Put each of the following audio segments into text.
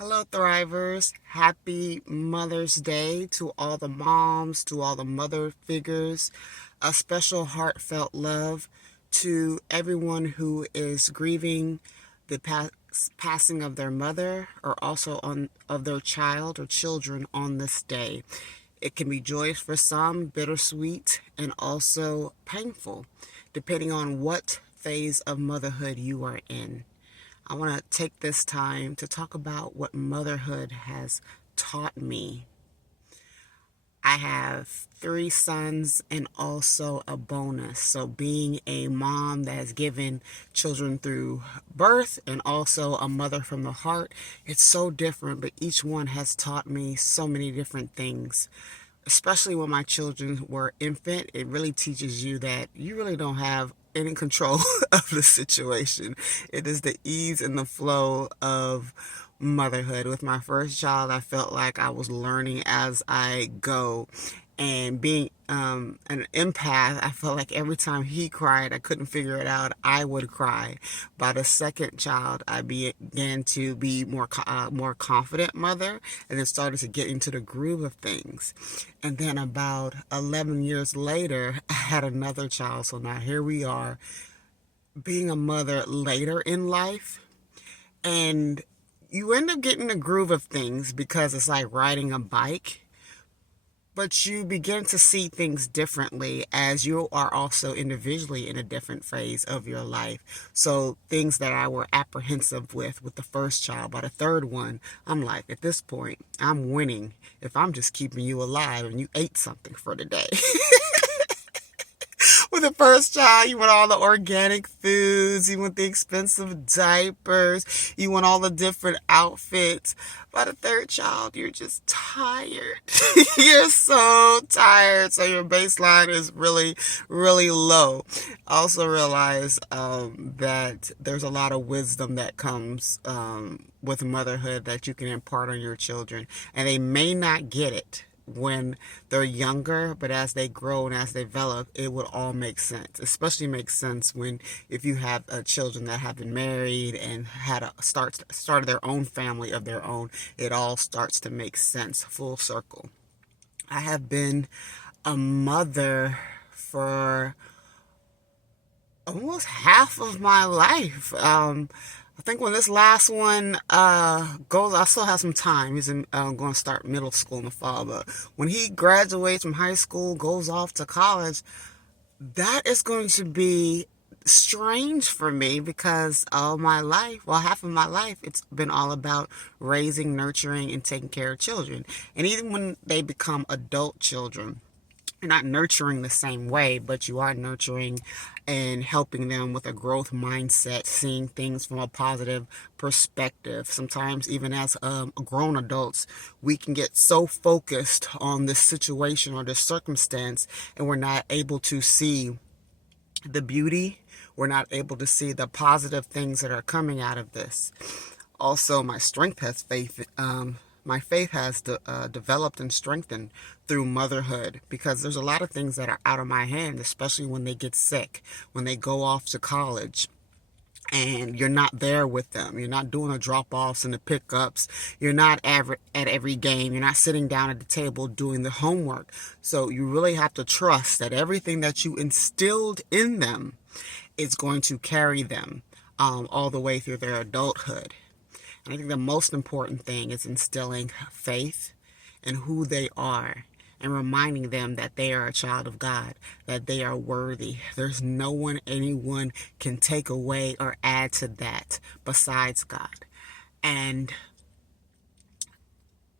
Hello, Thrivers. Happy Mother's Day to all the moms, to all the mother figures. A special heartfelt love to everyone who is grieving the passing of their mother or also of their child or children on this day. It can be joyous for some, bittersweet, and also painful, depending on what phase of motherhood you are in. I want to take this time to talk about what motherhood has taught me. I have three sons and also a bonus. So, being a mom that has given children through birth and also a mother from the heart, it's so different, but each one has taught me so many different things. Especially when my children were infant, it really teaches you that you really don't have any control of the situation. It is the ease and the flow of motherhood. With my first child, I felt like I was learning as I go. And being an empath, I felt like every time he cried, I couldn't figure it out. I would cry. By the second child, I began to be more confident mother, and then started to get into the groove of things. And then about 11 years later, I had another child. So now here we are, being a mother later in life, and you end up getting the groove of things because it's like riding a bike, but you begin to see things differently as you are also individually in a different phase of your life. So things that I were apprehensive with the first child, by the third one, I'm like, at this point, I'm winning if I'm just keeping you alive and you ate something for the day. With the first child, you want all the organic foods, you want the expensive diapers, you want all the different outfits. By the third child, you're just tired. You're so tired. So your baseline is really, really low. I also realize that there's a lot of wisdom that comes with motherhood that you can impart on your children, and they may not get it when they're younger, but as they grow and as they develop, it would all make sense. Especially makes sense when if you have children that have been married and started their own family of their own, it all starts to make sense full circle. I have been a mother for almost half of my life. I think when this last one goes, I still have some time. He's going to start middle school in the fall, but when he graduates from high school, goes off to college, that is going to be strange for me because all my life, well, half of my life, it's been all about raising, nurturing, and taking care of children. And even when they become adult children, you're not nurturing the same way, but you are nurturing and helping them with a growth mindset, seeing things from a positive perspective. Sometimes, even as grown adults, we can get so focused on this situation or this circumstance, and we're not able to see the beauty. We're not able to see the positive things that are coming out of this. Also, my faith has developed and strengthened through motherhood, because there's a lot of things that are out of my hand, especially when they get sick, when they go off to college and you're not there with them. You're not doing the drop-offs and the pickups. You're not at every game. You're not sitting down at the table doing the homework. So you really have to trust that everything that you instilled in them is going to carry them all the way through their adulthood. And I think the most important thing is instilling faith in who they are and reminding them that they are a child of God, that they are worthy. There's no one anyone can take away or add to that besides God. And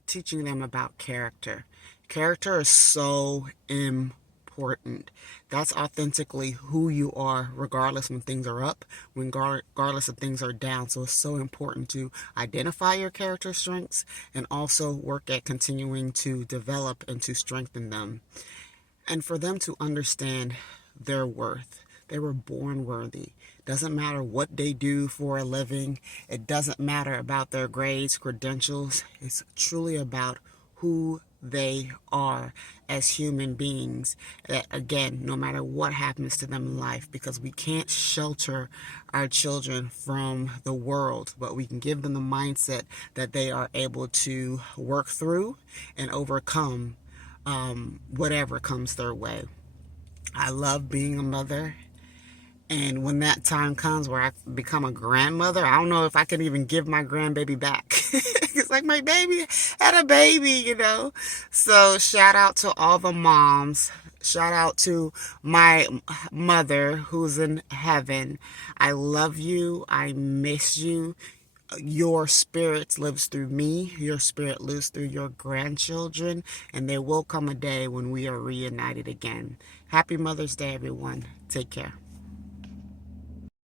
teaching them about character. Character is so important. That's authentically who you are, regardless when things are up, regardless of things are down. So it's so important to identify your character strengths and also work at continuing to develop and to strengthen them. And for them to understand their worth. They were born worthy. Doesn't matter what they do for a living. It doesn't matter about their grades, credentials. It's truly about who they are as human beings. That, again, no matter what happens to them in life, because we can't shelter our children from the world, but we can give them the mindset that they are able to work through and overcome whatever comes their way. I love being a mother. And when that time comes where I become a grandmother, I don't know if I can even give my grandbaby back. It's like my baby had a baby, you know. So shout out to all the moms. Shout out to my mother who's in heaven. I love you. I miss you. Your spirit lives through me. Your spirit lives through your grandchildren. And there will come a day when we are reunited again. Happy Mother's Day, everyone. Take care.